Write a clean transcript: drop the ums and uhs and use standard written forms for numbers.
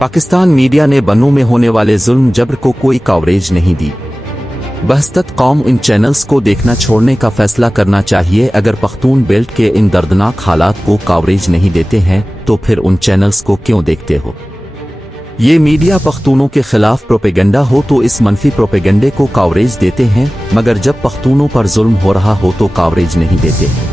Pakistan media ने बन्नू में होने वाले जुल्म जबर को कोई कवरेज नहीं दी। बहस्तत कौम इन चैनल्स को देखना छोड़ने का फैसला करना चाहिए। अगर पख्तून बेल्ट के इन दर्दनाक हालात को कवरेज नहीं देते हैं तो फिर उन चैनल्स को क्यों देखते हो? ये मीडिया पख्तूनों के खिलाफ प्रोपेगेंडा हो तो इस मनफी प्रोपेगेंडे को कवरेज देते हैं, मगर जब पख्तूनों पर जुल्म हो रहा हो तो कवरेज नहीं देते।